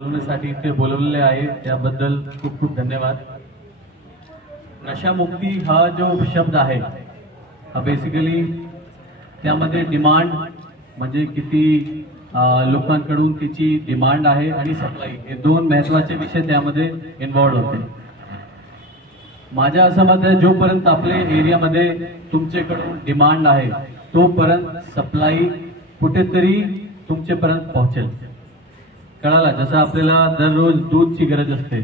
बोलवण्यासाठी इथे बोलवलेले आहे त्याबद्दल खूप खूप धन्यवाद. नशामुक्ती हा जो शब्द आहे हा बेसिकली त्यामध्ये डिमांड म्हणजे किती लोकांकडून तिची डिमांड आहे आणि सप्लाय हे दोन महत्वाचे विषय त्यामध्ये इन्व्हॉल्व होते. माझ्या असं मत आहे जोपर्यंत आपल्या एरियामध्ये तुमच्याकडून डिमांड आहे तोपर्यंत सप्लाय कुठेतरी तुमच्यापर्यंत पोहोचेल. कळाला? जसं आपल्याला दररोज दूधची गरज असते,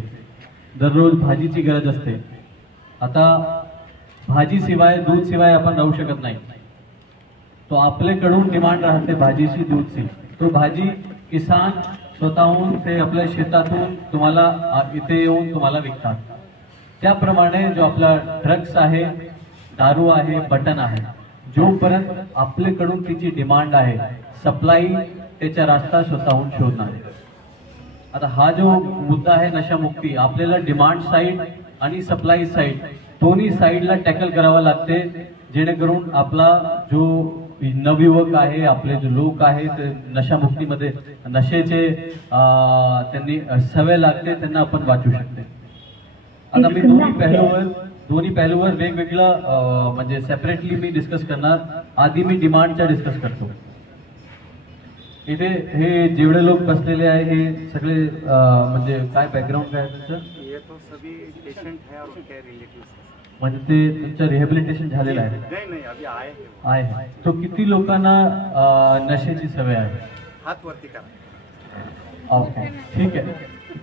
दररोज भाजीची गरज असते. आता भाजीशिवाय दूधशिवाय आपण राहू शकत नाही. तो आपल्याकडून डिमांड राहते भाजीची दूधची. तो भाजी किसान स्वतःहून ते आपल्या शेतातून तुम्हाला इथे येऊन तुम्हाला विकतात. त्याप्रमाणे जो आपला ड्रग्स आहे, दारू आहे, बटन आहे, जोपर्यंत आपल्याकडून तिची डिमांड आहे सप्लाय त्याचा रस्ता स्वतःहून शोधणार आहे. आता हा जो मुद्दा आहे नशामुक्ती आपल्याला डिमांड साइड आणि सप्लाय साइड दोन्ही साइडला टॅकल करावं लागते जेणेकरून आपला जो नवयुवक आहे आपले जो लोक आहेत नशामुक्तीमध्ये नशेचे त्यांनी सवय लागते त्यांना आपण वाचू शकते. आता मी दोन्ही पहलूवर वेगवेगळं म्हणजे सेपरेटली मी डिस्कस करणार. आधी मी डिमांडचा डिस्कस करतो. इथे हे जेवढे लोक बसलेले आहे हे सगळे म्हणजे काय बॅकग्राऊंड काय आहे त्यांचं? ये तो सभी पेशेंट है और उनके रिलेटिव्स हैं. म्हणजे ते तुमचं रिहॅबिलिटेशन झालेलं आहे? नहीं अभी आए आहे. तो किती लोकांना नशेची सवय आहे? हात वरती करा. ओके ठीक आहे.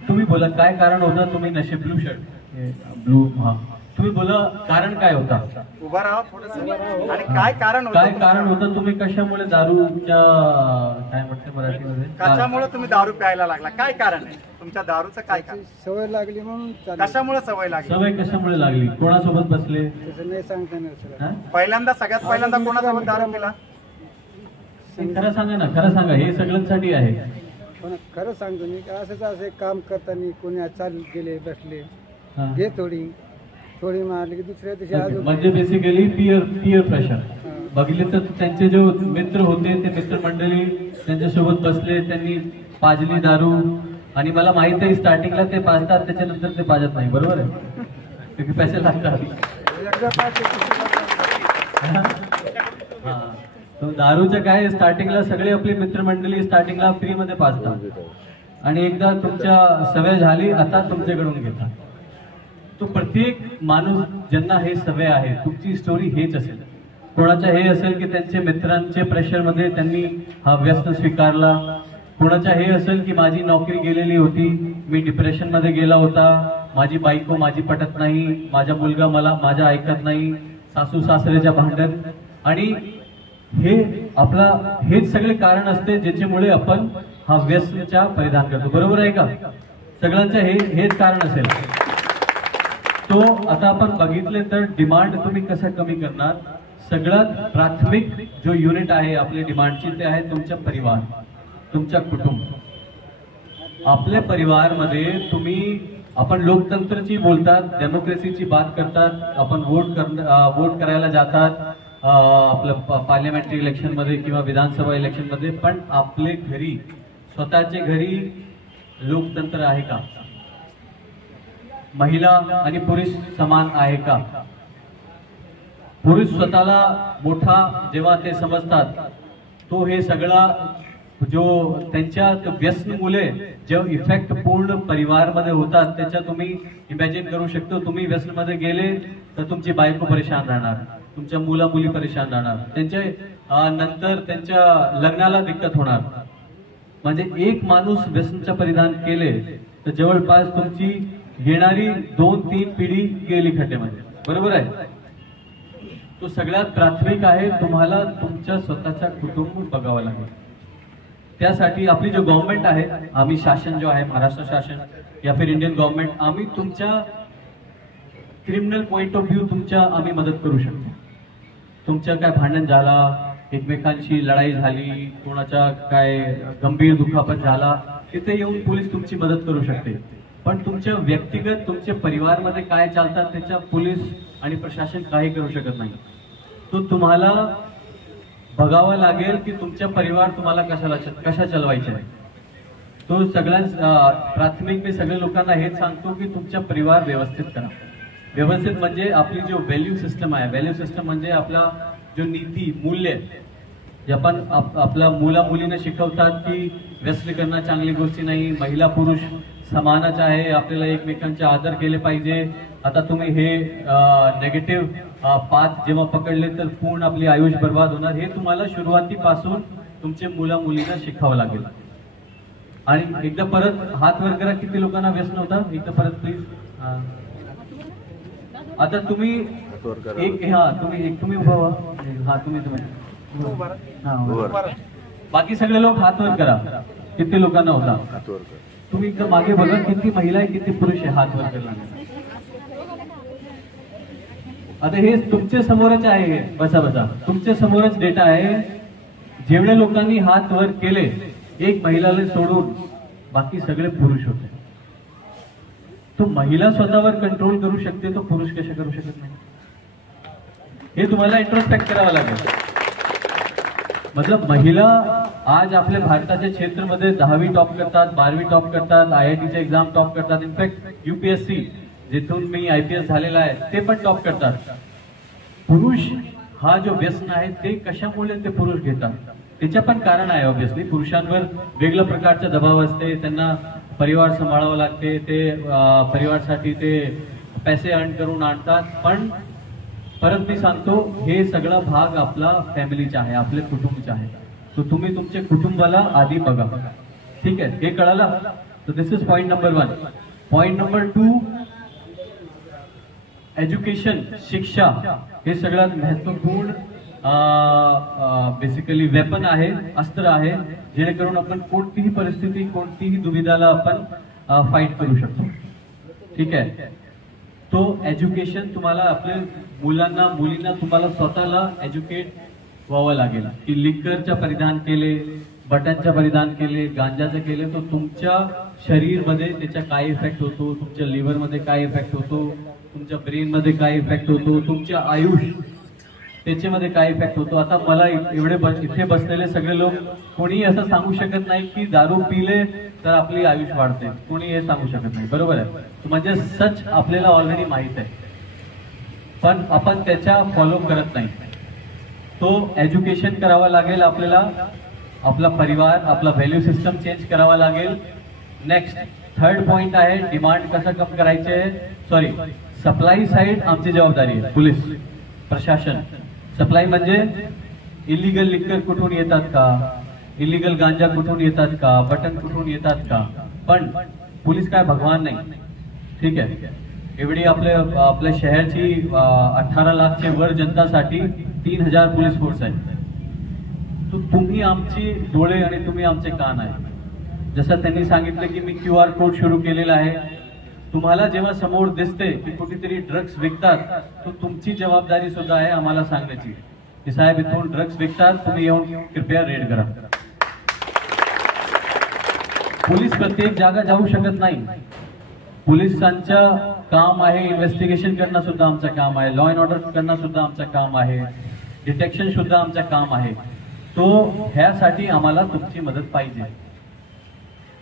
तुम्ही बोला काय कारण होतं? तुम्ही नशे ब्लू शर्ट ब्लू हा तुम्ही बोला कारण काय होता? उभा राहा थोडंसं. आणि काय कारण होतं? काय कारण होतं? तुम्ही कशामुळे दारूच्या काय म्हणते मराठीमध्ये कशामुळे तुम्ही दारू प्यायला लागला? काय कारण आहे तुमच्या दारूचं? काय कारण? सवय लागली म्हणून कशामुळे सवय लागली? सवय कशामुळे लागली? कोणासोबत बसले? तसं नाही सांगता येणार हा? पहिल्यांदा सगळ्यात पहिल्यांदा कोणासोबत दारू पिला? खरं सांगा ना, खरं सांगा. हे सगळ्यांसाठी आहे. पण खरं सांगतो मी असंच असे काम करताना कोणी चालू गेले बसले हा. घे थोडी मारली की दुसऱ्या दिवशी अजून म्हणजे बेसिकली पियर प्रेशर बघितले तर त्यांचे जो मित्र होते ते मित्र मंडळी त्यांच्यासोबत बसले, त्यांनी पाजली दारू. आणि मला माहित आहे स्टार्टिंगला ते पाजतात त्याच्यानंतर ते पाजत नाही. बरोबर आहे? किती पैसे लागतात? हा. तो दारूचं काय स्टार्टिंगला सगळे आपली मित्रमंडळी स्टार्टिंगला फ्री मध्ये पाजतात आणि एकदा तुमच्या सवय झाली आता तुमच्याकडून घेतात. तो प्रत्येक माणूस ज्यांना हे सवय आहे तुमची स्टोरी हेच असेल. कोणाच्या हे असेल की त्यांच्या मित्रांचे प्रेशरमध्ये त्यांनी हा व्यसन स्वीकारला. कोणाच्या हे असेल की माझी नोकरी गेलेली होती, मी डिप्रेशन मध्ये गेला होता, माझी बायको माझी पटत नाही, माझा मुलगा माझा ऐकत नाही, सासू सासऱ्याच्या भांडण. आणि हे आपला हेच सगळे कारण असते ज्याच्यामुळे आपण हा व्यसनाचा परिधान करतो. बरोबर आहे का? सगळ्यांचं हेच कारण असेल. तो आता आपण बघितले तर डिमांड तुम्ही कसं कमी करणार? सगळ्यात प्राथमिक जो युनिट आहे आपल्या डिमांडची ते आहे तुमचा परिवार, तुमचा कुटुंब. आपल्या परिवारमध्ये तुम्ही आपण लोकतंत्राची बोलतात, डेमोक्रेसीची बात करतात, आपण वोट करायला जातात आपलं पार्लिमेंटरी इलेक्शन मध्ये किंवा विधानसभा इलेक्शन मध्ये. पण आपले घरी स्वतःचे घरी लोकतंत्र आहे का? महिला आणि पुरुष समान आहे का? पुरुष स्वतःला मोठा जेव्हा ते समजतात तो हे सगळा जो त्यांच्या व्यसनामुळे जो इफेक्ट पूर्ण परिवारमध्ये होतात त्याच्या तुम्ही इमॅजिन करू शकतो. तुम्ही व्यसनामध्ये गेले तर तुमची बायको परेशान राहणार, तुमच्या मुला मुली परेशान राहणार, त्यांच्या नंतर त्यांच्या लग्नाला दिक्कत होणार. म्हणजे एक माणूस व्यसनाचा परिधान केले तर जवळपास तुमची येणारी 2-3 पिढी गेली खड्ड्यामध्ये. बरोबर आहे? तो सगळ्यात प्राथमिक आहे. तुम्हाला तुमच्या स्वतःचा कुटुंब बघावं लागेल. त्यासाठी आपली जो गव्हर्नमेंट आहे, आम्ही शासन जो आहे महाराष्ट्र शासन या फिर इंडियन गव्हर्नमेंट, आम्ही तुमच्या क्रिमिनल पॉइंट ऑफ व्ह्यू तुमच्या आम्ही मदत करू शकतो. तुमच्या काय भांडण झाला, एकमेकांशी लढाई झाली, कोणाच्या काय गंभीर दुखापत झाला, तिथे येऊन पोलीस तुमची मदत करू शकते. पण तुमच्या व्यक्तिगत तुमच्या परिवारमध्ये काय चालतात त्याच्या पोलीस आणि प्रशासन काही करू शकत नाही. तो तुम्हाला बघावं लागेल की तुमचा परिवार तुम्हाला कशा चालवायचा आहे. तो सगळ्यात प्राथमिक मी सगळ्या लोकांना हेच सांगतो की तुमचा परिवार व्यवस्थित करा. व्यवस्थित म्हणजे आपली जो व्हॅल्यू सिस्टम आहे, व्हॅल्यू सिस्टम म्हणजे आपला जो नीती मूल्य जे आपण आपल्या मुला मुलींना शिकवतात की व्यसन करणं चांगली गोष्टी नाही, महिला पुरुष समानच आहे, आपल्याला एकमेकांचे आदर केले पाहिजे. आता तुम्ही हे नेगेटिव्ह पाथ जेव्हा पकडले तर पूर्ण आपली आयुष्य बर्बाद होणार. हे तुम्हाला सुरुवातीपासून तुमचे मुला मुलींना शिकावं लागेल. आणि एकदा परत हात वर करा, किती लोकांना व्यसन होता, एकदा परत प्लीज. आता तुम्ही तुम्ही उभा व्हा. हा तुम्ही बाकी सगळे लोक हात वर करा, किती लोकांना होता. तुम्ही एकदा मागे बघा, किती महिला आहे किती पुरुष आहे हात वर केला. आता हे तुमच्या समोरच आहे, बसा बसा, तुमच्या समोरच डेटा आहे. जेवढ्या लोकांनी हात वर केले एक महिलाला सोडून बाकी सगळे पुरुष होते. तो महिला स्वतःवर कंट्रोल करू शकते, तो पुरुष कशा करू शकत नाही. हे तुम्हाला इंट्रोस्पेक्ट करावं लागेल. मतलब महिला आज आपल्या भारताच्या क्षेत्रामध्ये 10वी टॉप करतात, 12वी टॉप करतात, IITचे एक्झाम टॉप करतात. इनफॅक्ट UPSC जिथून मी IPS झालेला आहे ते पण टॉप करतात. पुरुष हा जो व्यसन आहे ते कशामुळे ते पुरुष घेतात, त्याच्या पण कारण आहे. ऑब्व्हियसली पुरुषांवर वेगळ्या प्रकारचा दबाव असते, त्यांना परिवार सांभाळावं लागते, ते परिवारासाठी ते पैसे अर्न करून आणतात. पण परत मी सांगतो, हे सगळा भाग आपला फॅमिलीचा आहे, आपले कुटुंबाचा आहे. तो तुम्ही तुमच्या कुटुंबाला आधी बघा. ठीक आहे, हे कळालं. तर this is point number 1. Point number 2, education, शिक्षा हे सगळ्यात महत्वपूर्ण बेसिकली वेपन आहे, अस्त्र आहे, जेणेकरून आपण कोणतीही परिस्थिती, कोणतीही दुविधाला आपण फाईट करू शकतो. ठीक आहे. तो एज्युकेशन तुम्हाला आपल्या मुलांना मुलींना तुम्हाला स्वतःला एज्युकेट व्हावं लागेल. की लिक्करचा परिधान केले, बटनचा परिधान केले, गांजाचं केले, तो तुमच्या शरीरमध्ये त्याचा काय इफेक्ट होतो, तुमच्या लिव्हरमध्ये काय इफेक्ट होतो, तुमच्या ब्रेनमध्ये काय इफेक्ट होतो, तुमच्या आयुष्य त्याच्यामध्ये काय इफेक्ट होतो. आता मला एवढे इथे बसलेले सगळे लोक कोणी असं सांगू शकत नाही की दारू पिले तर आपली आयुष्य वाढते, कोणी हे सांगू शकत नाही. बरोबर आहे. म्हणजे सच आपल्याला ऑलरेडी माहित आहे, पण आपण त्याच्या फॉलो करत नाही. तो एज्युकेशन करावं लागेल आपल्याला, आपला परिवार, आपला व्हॅल्यू सिस्टम चेंज करावा लागेल. नेक्स्ट 3rd पॉइंट आहे, डिमांड कसं कम करायचे. सॉरी, सप्लाय साइड आमची जबाबदारी आहे, पोलीस प्रशासन. सप्लाय म्हणजे इलिगल लिक्कर कुठून येतात का, इलिगल गांजा कुठून येतात का, बटन कुठून येतात का. पण पोलीस काय भगवान नाही. ठीक आहे. एवढी आपल्या शहराची 18 लाखच्या वर जनतासाठी 3000 पोलीस फोर्स आहे. तो तुम्ही आमची डोळे आणि तुम्ही आमचे कान आहे. जसं त्यांनी सांगितलं की मी QR कोड सुरू केलेला आहे. तुम्हाला जेव्हा समोर दिसते की कुठेतरी ड्रग्स विकतात, तो तुमची जबाबदारी सुद्धा आहे आम्हाला सांगण्याची की साहेब इथून ड्रग्स विकतात, तुम्ही येऊन कृपया रेड करा. पोलीस प्रत्येक जागा जाऊ शकत नाही. पोलिसांचं काम आहे इन्व्हेस्टिगेशन करणं सुद्धा आमचं काम आहे, लॉ अँड ऑर्डर करणं सुद्धा आमचं काम आहे, डिटेक्शन सुद्धा आमचं काम आहे. तो ह्यासाठी आम्हाला तुमची मदत पाहिजे.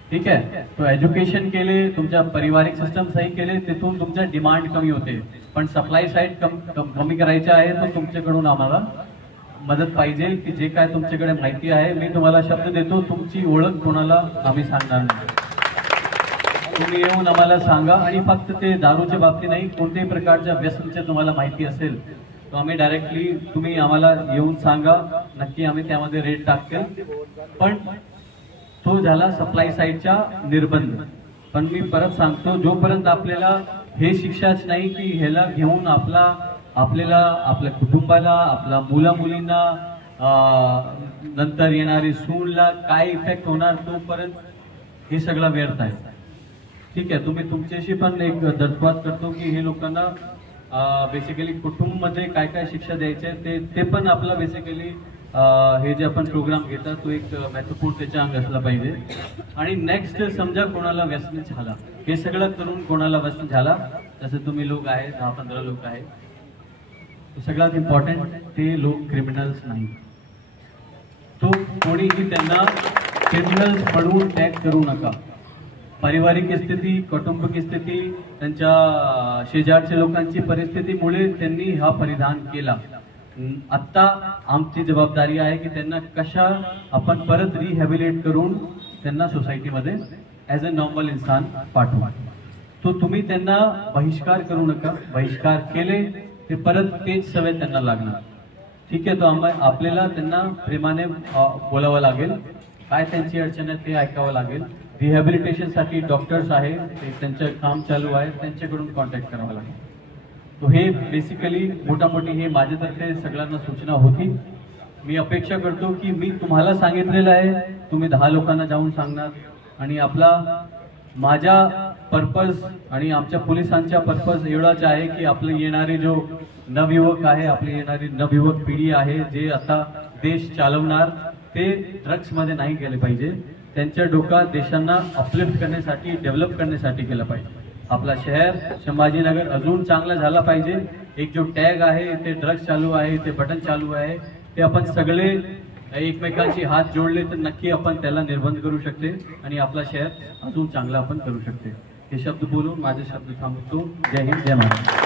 ठीक आहे. तो एज्युकेशन केले, तुमच्या पारिवारिक सिस्टम सही केले, तिथून तुमच्या डिमांड कमी होते. पण सप्लाय साईड कमी करायचे आहे, तो तुमच्याकडून आम्हाला मदत पाहिजे. की जे काय तुमच्याकडे माहिती आहे, मी तुम्हाला शब्द देतो, तुमची ओळख कोणाला आम्ही सांगणार नाही. तुम्ही येऊन आम्हाला सांगा. आणि फक्त ते दारूच्या बाबतीत नाही, कोणत्याही प्रकारच्या व्यसनचे तुम्हाला माहिती असेल तर आम्ही डायरेक्टली तुम्ही आम्हाला येऊन सांगा, नक्की आम्ही त्यामध्ये रेट टाकतील. पण तो झाला सप्लाय साईडचा निर्बंध. पण मी परत सांगतो, जोपर्यंत आपल्याला हे शिक्षाच नाही की ह्याला घेऊन आपल्याला आपल्या कुटुंबाला, आपल्या मुला मुलींना, नंतर येणारी सूनला काय इफेक्ट होणार, तोपर्यंत हे सगळं व्यर्थ आहे. ठीक आहे. तुम्ही तुमच्याशी पण एक दरख्वास्त करतो की हे लोकांना बेसिकली कुटुंबामध्ये काय काय शिक्षा द्यायचे ते पण आपला बेसिकली हे जे आपण प्रोग्राम घेतात तो एक महत्वपूर्ण त्याचा अंग असला पाहिजे. आणि नेक्स्ट समजा कोणाला व्यसन झाला, हे सगळं करून कोणाला व्यसन झाला, जसं तुम्ही लोक आहे 10-15 लोक आहे, सगळ्यात इम्पॉर्टंट ते लोक क्रिमिनल्स नाही. तो कोणीही त्यांना क्रिमिनल्स म्हणून टॅग करू नका. पारिवारिक स्थिती, कौटुंबिक स्थिती, त्यांच्या शेजारच्या लोकांची परिस्थितीमुळे त्यांनी हा परिधान केला. आता आमची जबाबदारी आहे की त्यांना कशा आपण परत रिहॅबिलिट करून त्यांना सोसायटीमध्ये ॲज अ नॉर्मल इन्सान पाठवू. तो तुम्ही त्यांना बहिष्कार करू नका. बहिष्कार केले ते परत तेच सवय त्यांना लागणार. ठीक आहे, तो आपल्याला त्यांना प्रेमाने बोलावं लागेल, काय त्यांची अडचण आहे ते ऐकावं लागेल. रिहॅबिलिटेशनसाठी डॉक्टर्स आहे, ते त्यांचं काम चालू आहे, त्यांच्याकडून कॉन्टॅक्ट करावं लागेल. तो हे बेसिकली मोठामोठी हे माझ्यातर्फे सगळ्यांना सूचना होती. मी अपेक्षा करतो की मी तुम्हाला सांगितलेलं आहे, तुम्ही 10 लोकांना जाऊन सांगणार. आणि माझा पर्पज आणि आमच्या पोलिसांचा पर्पज एवढाच आहे की आपले येणारे जो नवयुवक आहे, आपली येणारी नवयुवक पिढी आहे, जे आता देश चालवणार, ते ड्रग्समध्ये नाही गेले पाहिजे. त्यांच्या डोक्यात देशांना अपलिफ्ट करण्यासाठी, डेव्हलप करण्यासाठी केलं पाहिजे. आपला शहर संभाजीनगर अजून चांगला झाला पाहिजे. एक जो टॅग आहे, ते ड्रग्स चालू आहे, ते बटन चालू आहे, ते आपण सगळे एकमेकांशी हात जोडले तर नक्की आपण त्याला निर्बंध करू शकते आणि आपला शहर अजून चांगला आपण करू शकते. हे शब्द बोलून माझे शब्द थांबवतो. जय हिंद, जय महाराष्ट्र.